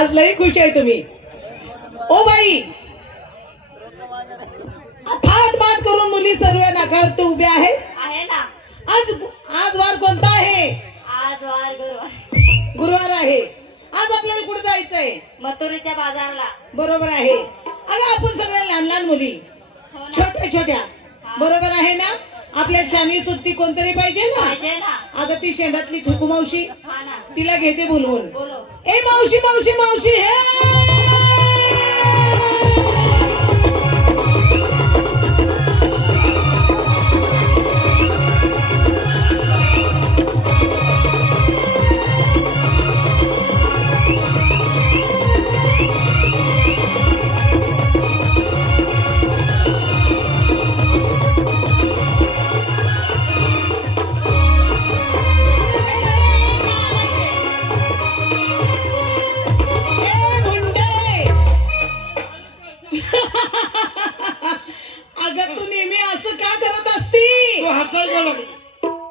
आज लई खुश आहे तुम्ही ओ बाई थाट माट करून मुली सर्व नाकावरती उभ्या आहेत ना आज आज वार कोणता आहे आज वार गुरुवार आहे आज आपल्याला कुठे जायचंय मथुरेच्या बाजारला बरोबर आहे अगं आपण सगळ्या लहान लहान मुली छोट्या छोट्या बरोबर आहे ना आपल्या शानी सुट्टी कोणतरी पाहिजे ना अगं ती शेंडातली ठुकू मावशी तिला घेते बोलवून ए मावशी मावशी मावशी हे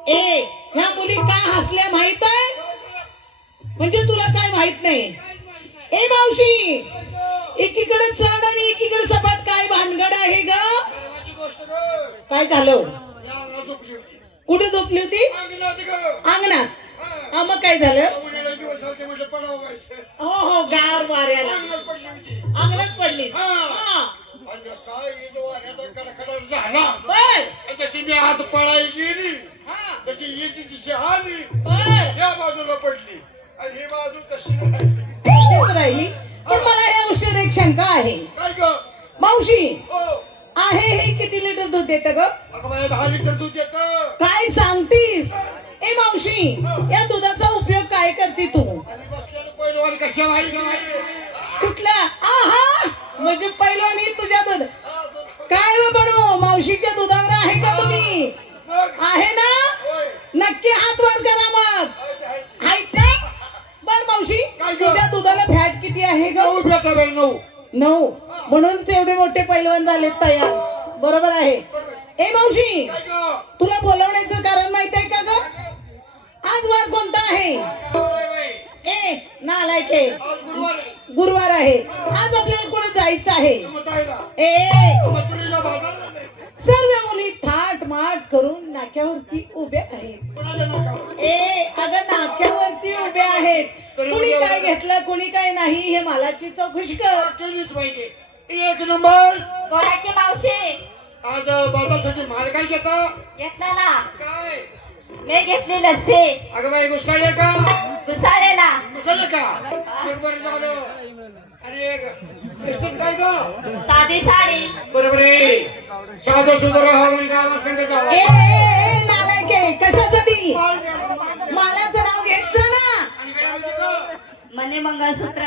ए ह्या मुली का हसल्या माहित आहे म्हणजे तुला काय माहित नाही ए मावशी एकीकडे चढ आणि एकीकडे सपाट काय भानगड आहे ग काय झालं कुठे झोपली होती अंगणात मग काय झालं हो हो गार वाऱ्याला अंगणात पडली तशी मी हात पळाई गेली तशी येती दिशा आली या बाजूला पडली आणि ही बाजू तशी राहिली पण मला या गोष्टीवर एक शंका आहे काय ग मावशी आहे हे किती लिटर दूध देतं ग 10 लिटर दूध येतं काय सांगतीस ए मावशी या दुधाचा उपयोग काय करते तू पहिलवान कशा माहिती कुठला आहा म्हणजे पहिलवानी तुझ्या दूध काय बनू मावशीच्या दुधावर आहे का तुम्ही आहे ना नक्की हात वर करा मग आहेत ना बर मावशी तुझ्या दुधाला फॅट किती आहे ग 9 म्हणून तेवढे मोठे पैलवान झालेत तयार बरोबर आहे ए मावशी तुला बोलवण्याचं कारण माहित आहे का ग आज वार कोणता आहे ए नालायक आहे गुरुवार आहे आज आपल्याला कुठे जायचं आहे ए सर्व मुली थाट माट करून नाक्यावरती उभ्या आहेत ए अगं नाक्यावरती उभ्या आहेत कुणी काय घेतलं कुणी काय नाही हे मालाची चौकशी कर केलीच पाहिजे एक नंबर कोणाची मावशी आज बाबासाठी माल काय घेता घेतला ना काय मी घेतली लस्सी अगं बाई घुसाळे का घुसाळे ना घुसाळे का बरोबर झालं आणि एक काय ग साधी साडी बरोबर आहे साधं सुंदर हवं गावा संग जावा ए नालायक आहे कशासाठी मालाचं नाव घेतलं ना मनी मंगळसूत्र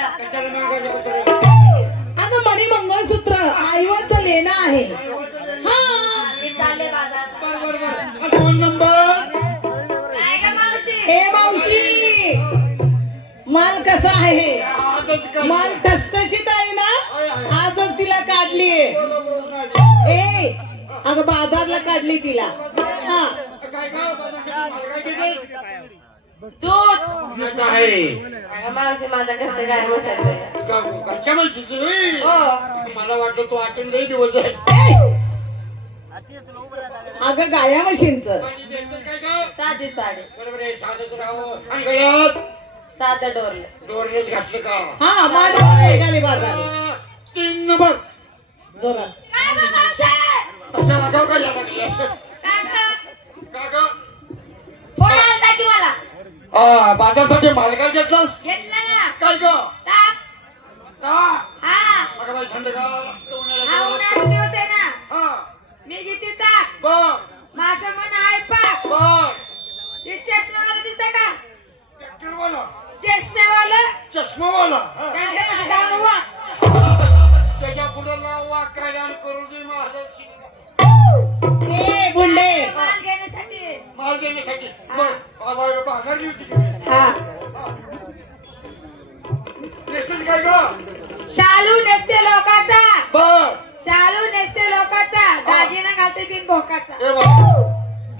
अगं मणी मंगळसूत्र आईवरचं लेणं आहे हा मी चालले बाजार 2 नंबर काय ग मावशी ए मावशी माल कसा आहे माल ठसठशीत आहे ना आजच तिला काढलीये ए अगं बाजारला काढली तिला हा दूध आहे मावशी माझ्या घरचे काय मला वाटलं तू आठवण लई दिवस आहे अगं गाया म्हशींच साधी साडी बरोबर आहे साधंच राहावं आणि गळ्यात साधं डोरले डोरलेच घातलं का हा माझ्या निघाले बाजार 3 नंबर जोरात कशाला गाव काय लागली का ग फोन आलता की मला बाजारसाठी माल काय घेतलास घेतला ना काय ग ताप का हा अगं बाई थंडगार असतं हा उन्हाळ्याचं उन्हाळ्याचा दिवस आहे ना हा मी घेते ताप बर माझं मन आहे पाक बर ते चष्मावाला दिसतंय का ट्रॅक्टरवाला चष्म्यावाला चष्मावाला त्याचं नाव वा. त्याच्या पुढे नाव वाकायला आणि करू दे माझं ए गुंडे माल घेण्यासाठी माल देण्यासाठी बर बाजार घेऊन तिकडे हा नेसतेस काय ग शालू नेसते लोकाचा बर शालू नेसते लोकाचा दागिना घालते बिन भोकाचा ए बाबा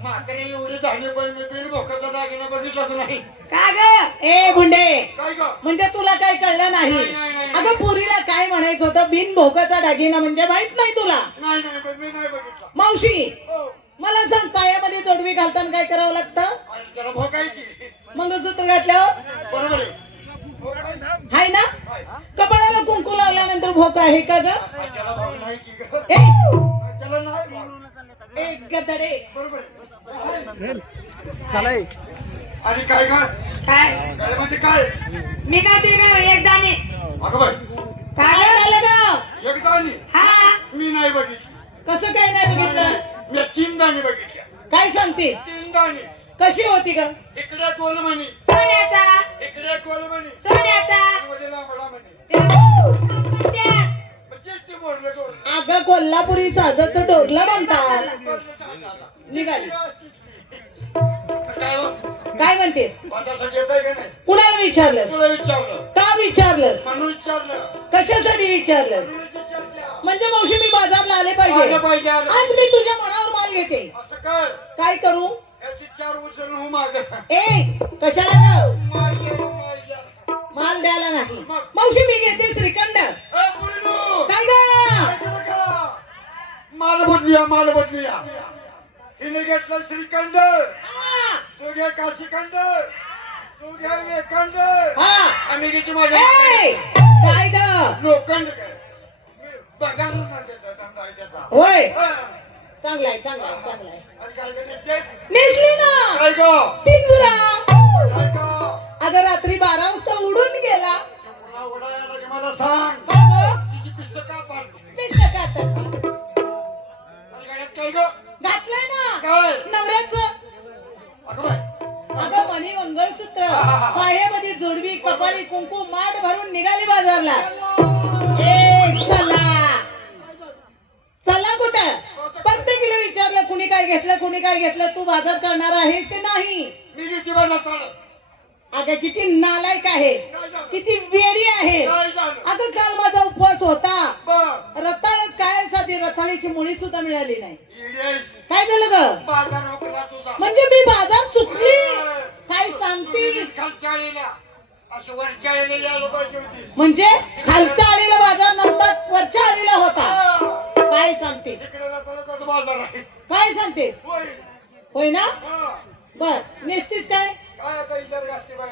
म्हातारी एवढी झाली पण मी बिन भोकाचा दागिना बघितलाच नाही का ग ए गुंडे काय ग म्हणजे तुला काय कळलं नाही नाही. अगं पुरीला काय म्हणायचं होतं बिन भोकाचा दागिना म्हणजे माहित नाही तुला नाही पण मी नाही बघितला मावशी हो मला सांग पायामध्ये जोडवी घालताना काय करावं लागतं आणि त्याला भोकायची मंगळसूत्र घातल्यावर बरोबर आहे हाय ना कपाळाला कुंकू लावल्यानंतर भोक आहे का ग आणि त्याला भोक नाही की ग ए त्याला नाही भोक. एक गदरे बरोबर आहे. आणि काय ग काय गळ्यामध्ये काय मी काय ते का एक दाणे अगं बाई काय काय झालं ग एक दाणी हा मी नाही बघितली कसं काय नाही बघितलं मी 3 दाणी बघितल्या काय सांगतेस 3 दाणी कशी होती ग इकडे गोलमणी सोन्याचा इकडे गोलमणी सोन्याचा मध्ये लांबडा म्हणे त्या म्हणजेच ते मोडले डोर अगं कोल्हापुरी साजत डोरलं म्हणतात निघाली काय हो? काय म्हणतेस बाजारसाठी येत आहे का नाही कुणाला विचारलं तुला विचारलं का विचारलं म्हणून विचारलं कशासाठी विचारलं म्हणून विचारलं. म्हणजे मावशी मी बाजारला आले आलं पाहिजे पाहिजे आलं. आज मी तुझ्या मनावर माल घेते असं कर काय करू याची 4 उचलून हो माग ए कशाला ग माल द्यायला नाही मावशी मी घेते श्रीखंड काय ग माल बदलूया हिने घेतलं श्रीखंड हा, तू घे काशीखंड तू घे वेखंड हा. आम्ही घेतो माझ्या ए, काय ग लोखंड काय बघा ना त्याचा होय हा. चांगलाय चांगलाय आणि काय करतेस? नेसली ना काय गं? पिंजरा काय गं? अगं रात्री 12 वाजता उडून गेला तुला उडायला की मला सांग का ग? तिची पिस्त का पाडली पिंजरा का तर? आणि गाड्यात काय गं? घातलंय ना काय नवऱ्याचं अगं बाई अगं मणी मंगळसूत्र पायामध्ये जोडवी कपाळी कुंकू माठ भरून निघाली बाजारला ए चला कुठं प्रत्येकीला विचारलं कुणी काय घेतलं तू बाजार करणार आहेस की नाही मी किती वेळा चालत अगं किती नालायक आहे किती वेडी आहे काय झालं अगं काल माझा उपवास होता बघ रताळच काय साधी रताळीची मुळी सुद्धा मिळाली नाही इडियस काय झालं ग बाजार रोखला तुझा म्हणजे मी बाजार चुकली काय सांगतीस खालच्या आळीला असं वरच्या आळीला यायला पाहिजे होती म्हणजे खालच्या आळीला बाजार नव्हता वरच्या आळीला होता काय सांगतेस इकडे रताळाचा बाजार आहे काय सांगतेस होय होय ना हा. बर नेसतीस काय काय आता इतर घातली बाई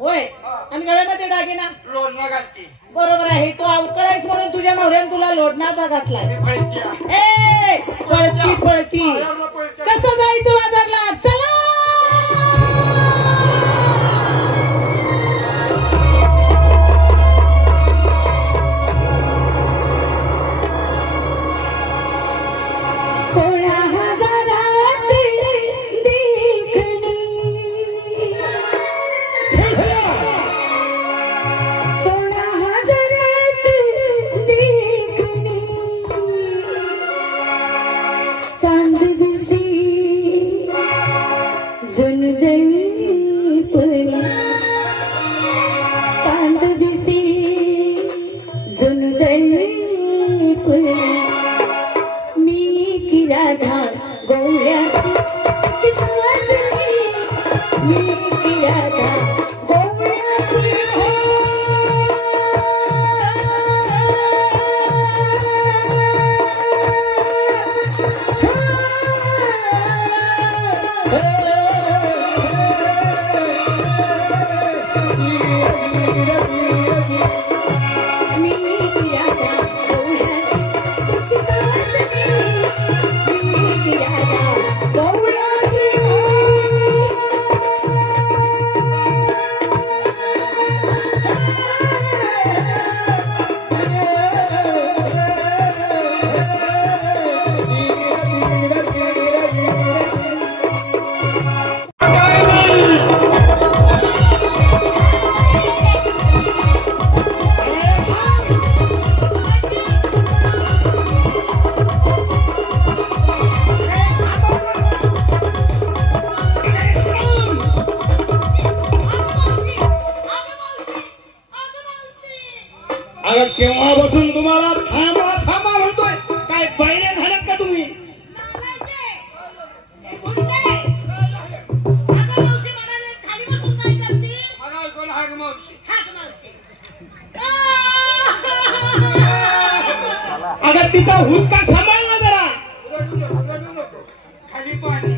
होय आणि गळ्यामध्ये दागिना लोणला घालते बरोबर आहे तू अवकळ आहेस म्हणून तुझ्या नवऱ्याने तुला लोडण्याचा घातलाय फळच्या ए पळती बाहेरला पळत्या. कसं जायचं बाजारला चला मी केव्हापासून तुम्हाला थांबा थांबा म्हणतोय? काय बैले झालात का तुम्ही? मला ऐकून हाक मावशी. अगं तिचा हुसका सांभाळ ना जरा. रडू नको. खाली पाणी.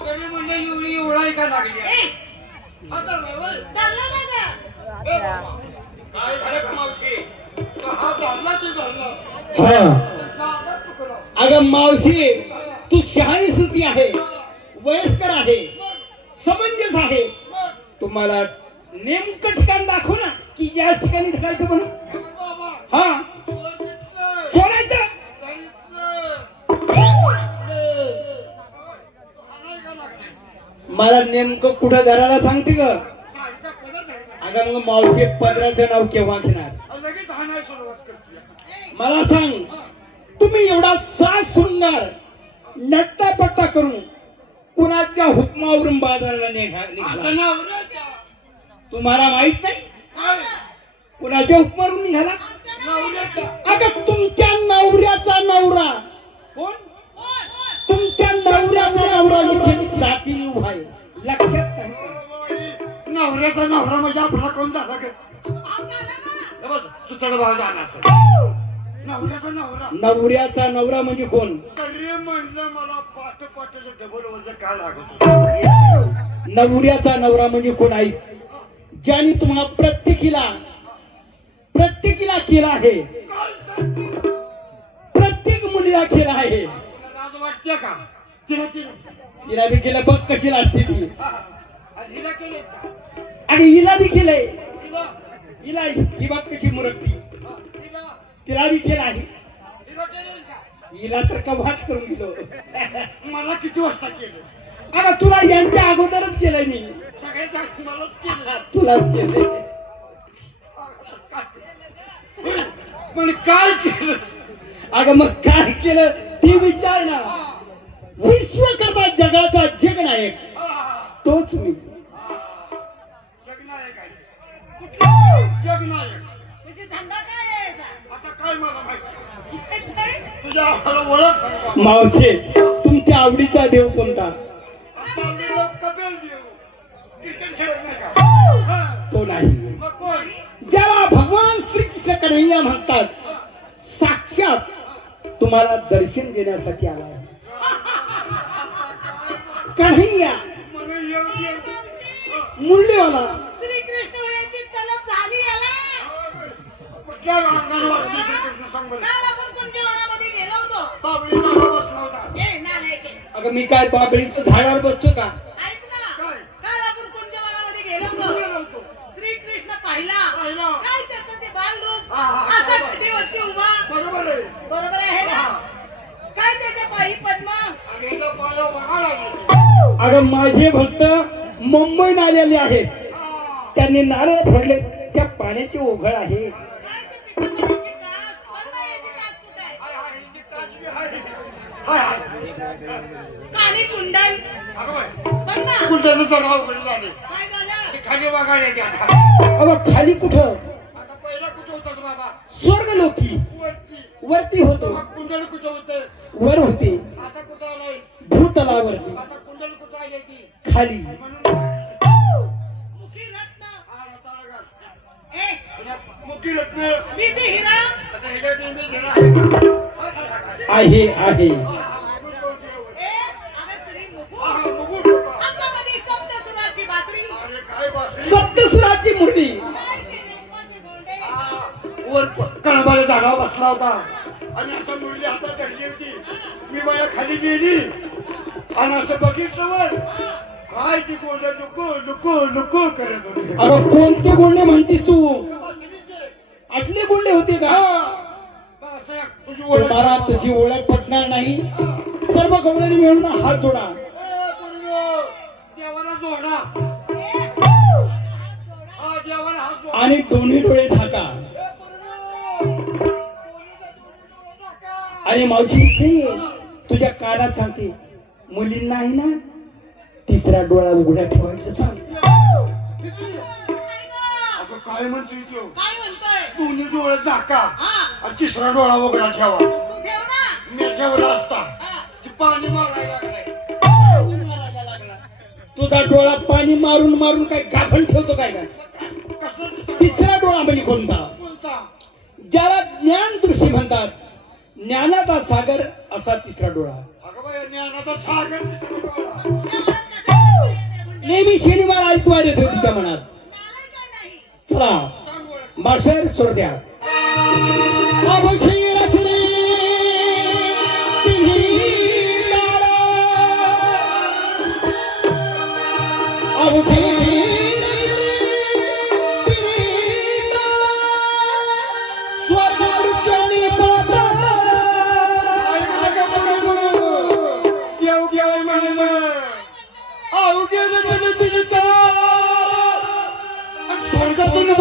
तरी म्हणजे एवढी एवढा का लागली? आता नाही होय. ए बाबा, काय झालं का मावशी? हा धरला तू धरला. जागा चुकला. अगं मावशी, तू शहाणी सुखी आहे, वयस्कर आहे, समंजस आहे. तुम्हाला नेमकं ठिकाण दाखव ना की या ठिकाणी धरायचं म्हणून. बाबा, हा वर दिसलं. सोडायचं. मला नेमकं कुठं धरायला सांगते ग. अगं मग मावशी पदराचं नाव केव्हा घेणार? लगेच हाणायला सुरुवात करते. मला सांग, तुम्ही एवढा साज सुंदर नट्टापट्टा करून कुणाच्या हुकमावरून बाजाराला निघाला? आता नवऱ्याच्या. तुम्हाला माहित नाही काय? कुणाच्या हुकमावरून निघाला? नवऱ्याच्या. अगं तुमच्या नवऱ्याचा नवरा कोण? तुमच्या नवऱ्याचा नवरा इथे साथीने उभा आहे, लक्षात नाही का? नवऱ्याचा नवरा म्हणजे आपला कोण झाला का? सुतड भाव जाणार. नवऱ्याचा नवरा. नवऱ्याचा नवरा म्हणजे कोण? तरी म्हणलं मला पाठ पाठचं डबल वजन काय लागत होतं. नवऱ्याचा नवरा म्हणजे कोण आहे? ज्याने तुम्हाला प्रत्येकीला केला आहे, काय सांगते? प्रत्येक मुलीला केला आहे. तुला लाज वाटते का? तिला केलं. तिला बी केलं, बघ कशी लागते ती. आणि हिला केलंस का? आणि हिला बी केलंय. हिला. हिला ही बघ कशी मुरकती. हिला. तिला बी केलं आहे. हिला केलंस का? हिला तर कव्हाच करून गेलो. मला किती वाजता केलं? अगं तुला यांच्या अगोदरच केलंय मी. सगळ्यात जास्त मलाच केलं. तुलाच केलंय. पण काय केलं? अगं मग काय केलं ते विचार ना. विश्वकर्मा जगाचा जगनायक तोच मी. जगनायक आहे. जगनायक. आता काय मला माहिती? तुझ्या मला ओळख सांग. मावशे, तुमच्या आवडीचा देव कोणता? आता मी लोक कपेल देऊ. क्रिकेट खेळत नाही का? तो नाही. मग कोण? ज्याला भगवान श्रीकृष्ण कन्हैया म्हणतात, साक्षात तुम्हाला दर्शन देण्यासाठी आला आहे. कन्हैया म्हणून एवढी मुरलीवाला. श्रीकृष्ण वयाची तलब झाली याला. कुठल्या गावाला वाटते श्रीकृष्ण सांग बरं. काल आपण कोणत्या वनामध्ये गेलो होतो? बाबळी झाडा बसला होता. ए, नालायक आहे. अगं मी काय बाबळीचं झाडावर बसतो का? ऐक ना. काय? काल आपण कोणत्या वनामध्ये गेलो कुठे होतो? राहतो? श्रीकृष्ण पाहिला. पाहिला. काय त्याचं ते बालरूप? हा, हा, असा बरोबर. कटीवरती उभा. बरोबर आहे. बरोबर आहे ना? हा. काय त्याच्या पायी पद्म? आणि इथं पाया वगाळा लागली. अगं माझे भक्त मुंबईत आलेले आहेत. हा. त्यांनी नारळ फोडले, त्या पाण्याची ओघळ आहे. काय ते पिठाची कास? बघ ना याची कास कुठे आहे? हाय, हाय, हिची काच बी हाय. हाय, हाय. कानी कुंडल. अगं बाई, बघ ना. कुठं तर अवघड झाले. काय झालं? ते खाली वगाळ्याची आता. अगं खाली कुठं? आता पहिला कुठं होतं बाबा? स्वर्ग लोकी. वरती. वरती होतो, मग कुंडल कुठं होतं? वर होते, आता कुठं आलंय? भूतलावरती. आता कुंडल कुठं आली ती? खाली. म्हणून मुखी रत्न. हा, रताळा घाल. ए, मुखी रत्न. बीबी हिरा. आता ह्याच्या बिंबी घेरा आहे का? आहे आहे. ए, अगं स्त्री मुकुट. हा, मुकुट होता. अंगामध्ये सप्तसुराची बासरी. अरे काय बासरी. सप्तसुराची मुरली. काय ते रेशमाचे गोंडे. हा, वर कळंबाला झाडावर बसला होता आणि असं मुरली हातात धरली होती. मी माझ्या खाली गेली आणि असं बघितलं वर काय ती कोंड लुकू लुकू लुकू करत होती. अगं कोणते गुंडे म्हणतीस तू? बासरीचे. असले गुंडे होते का? हा, असं तुझी ओळख. तुम्हाला तशी ओळख पटणार नाही. सर्व गवळणी मिळून हात जोडा. ए, गुरुदेव, देवाला जोडा. हा, देवाला हात जोड. आणि दोन्ही डोळे झाका. आणि मावशी नाही, तुझ्या कानात सांगते, मुलींना आहे ना तिसरा डोळा उघडा ठेवायचं सांग. अगं काय म्हणतोय तू? काय म्हणतोय दोन्ही डोळे झाका हा आणि तिसरा डोळा उघडा ठेवा. तू ठेव ना मी ठेवला असता हा. ती पाणी मारायला लागलाय. मारायला लागला. तुझा डोळा पाणी मारून मारून काय गाभण ठेवतो काय काय. कसं दिसतं? तिसरा डोळा म्हणजे कोणता? कोणता? ज्याला ज्ञान दृष्टी म्हणतात, ज्ञानाचा सागर असा तिसरा डोळा. अगं बाई ज्ञानाचा सागर दिसतो डोळा. नेहमी शनिवार ऐकवायला येतो तिच्या मनात. चला सांग बरं. मास्टर सोड द्या. अवघी रचने तिन्ही तारा, अवघी रचने तिन्ही तारा, स्वतःच्याने पाताळा. देव देव म्हणलं अवघे रचने तिन्ही तारा आणि स्वर्गातून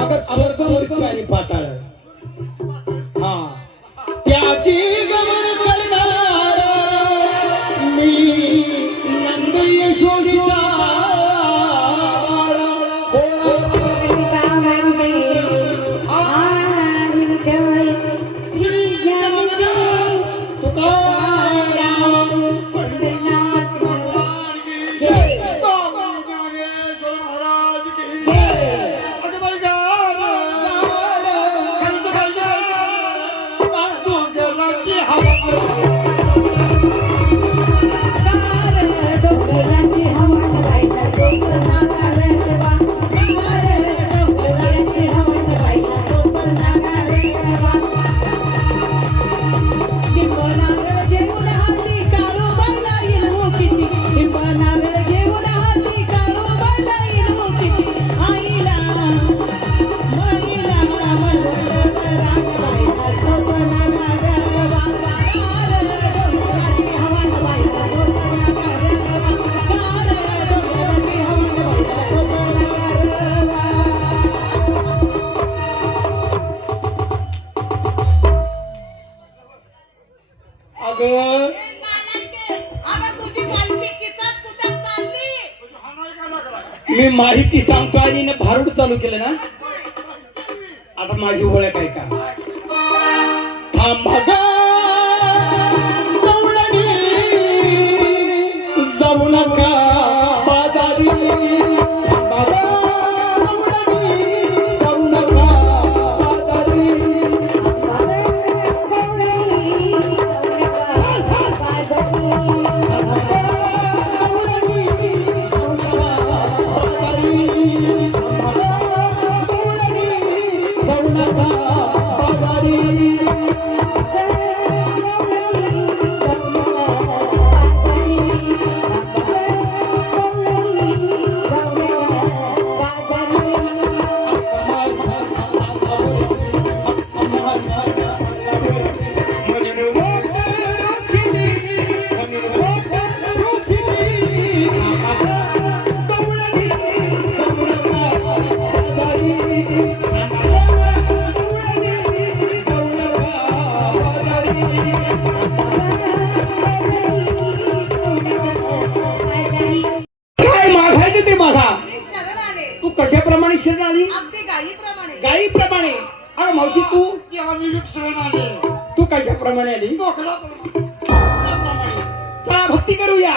अगं स्वर्ग आणि पाताळ. हा त्याची गमन करणार मी नंद यशोदीचा. अगं अगं तुझी मालकी कितात कुठं चालली मी माहिती सांगतो आणि ना भारूड चालू केलं ना. आता माझी ओळख आहे का? थांब गं, गवळणी, जाऊ नका बाजारी. थांब गं, गवळणी, जाऊ नका बाजारी. काय मागायचं ते मागा. शरण आले तू कशाप्रमाणे शरण आली? अगदी गायीप्रमाणे गायीप्रमाणे. अरे मावशी तू तेव्हा मी विसरून आले. तू कशाप्रमाणे आली? बोकडा त्याप्रमाणे. चला भक्ती करूया.